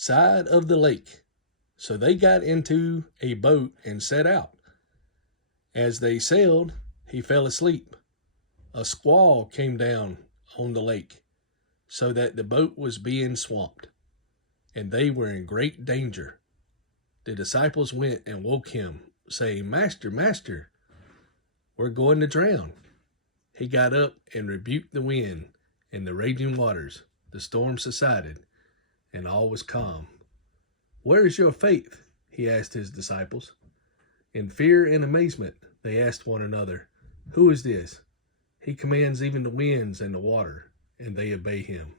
side of the lake. So they got into a boat and set out. As they sailed, he fell asleep. A squall came down on the lake, so that the boat was being swamped, and they were in great danger. The disciples went and woke him, saying, Master, Master, we're going to drown. He got up and rebuked the wind and the raging waters. The storm subsided, and all was calm. Where is your faith? He asked his disciples. In fear and amazement, they asked one another, Who is this? He commands even the winds and the water, and they obey him.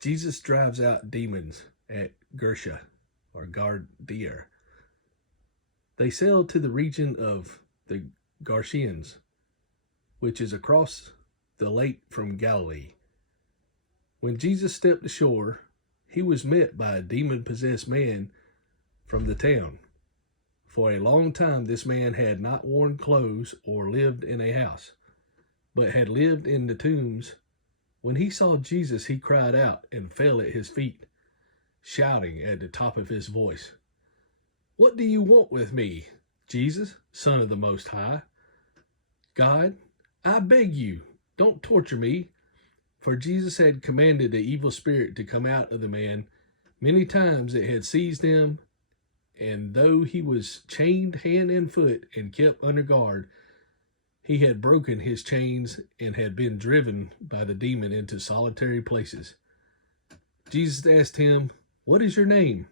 Jesus drives out demons at Gersha, or Gardeer. They sailed to the region of the Gerasenes, which is across the lake from Galilee. When Jesus stepped ashore, he was met by a demon-possessed man from the town. For a long time this man had not worn clothes or lived in a house, but had lived in the tombs. When he saw Jesus, he cried out and fell at his feet, shouting at the top of his voice, What do you want with me, Jesus, Son of the Most High? God, I beg you, don't torture me. For Jesus had commanded the evil spirit to come out of the man. Many times it had seized him, and though he was chained hand and foot and kept under guard, he had broken his chains and had been driven by the demon into solitary places. Jesus asked him, What is your name?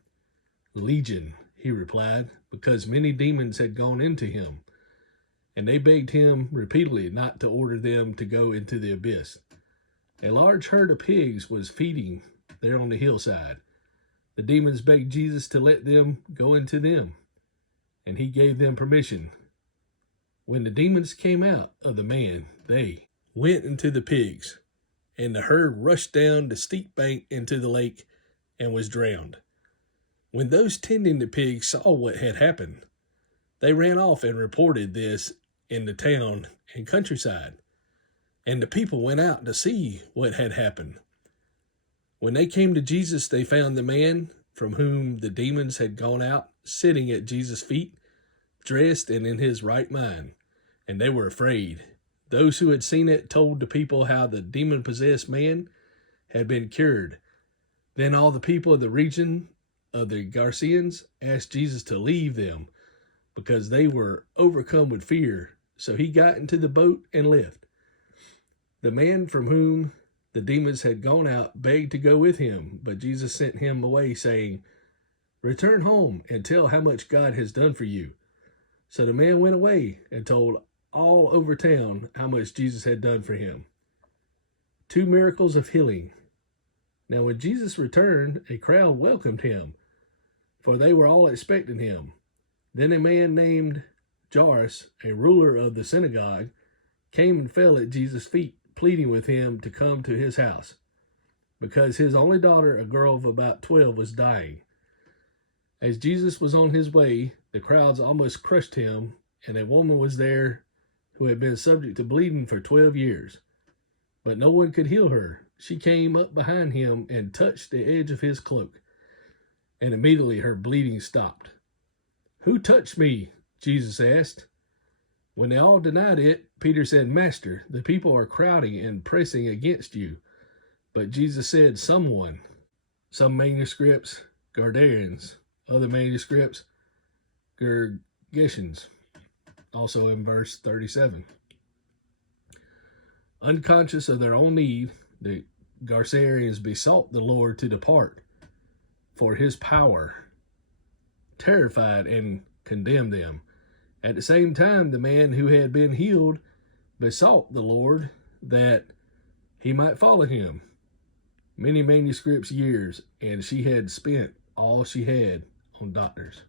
Legion, he replied, because many demons had gone into him. And they begged him repeatedly not to order them to go into the abyss. A large herd of pigs was feeding there on the hillside. The demons begged Jesus to let them go into them, and he gave them permission. When the demons came out of the man, they went into the pigs, and the herd rushed down the steep bank into the lake and was drowned. When those tending the pigs saw what had happened, they ran off and reported this in the town and countryside. And the people went out to see what had happened. When they came to Jesus, they found the man from whom the demons had gone out sitting at Jesus' feet, dressed and in his right mind, and they were afraid. Those who had seen it told the people how the demon-possessed man had been cured. Then all the people of the region of the Gerasenes asked Jesus to leave them because they were overcome with fear. So he got into the boat and left. The man from whom the demons had gone out begged to go with him, but Jesus sent him away, saying, Return home and tell how much God has done for you. So the man went away and told all over town how much Jesus had done for him. 2 miracles of healing. Now when Jesus returned, a crowd welcomed him, for they were all expecting him. Then a man named Jairus, a ruler of the synagogue, came and fell at Jesus' feet, pleading with him to come to his house, because his only daughter, a girl of about 12, was dying. As Jesus was on his way, the crowds almost crushed him, and a woman was there who had been subject to bleeding for 12 years. But no one could heal her. She came up behind him and touched the edge of his cloak, and immediately her bleeding stopped. Who touched me? Jesus asked. When they all denied it, Peter said, Master, the people are crowding and pressing against you. But Jesus said, someone. Some manuscripts, Gardeans. Other manuscripts, Gergesens. Also in verse 37. Unconscious of their own need, the Gerasenes besought the Lord to depart, for his power terrified and condemned them. At the same time, the man who had been healed besought the Lord that he might follow him. Many manuscripts years, and she had spent all she had on doctors.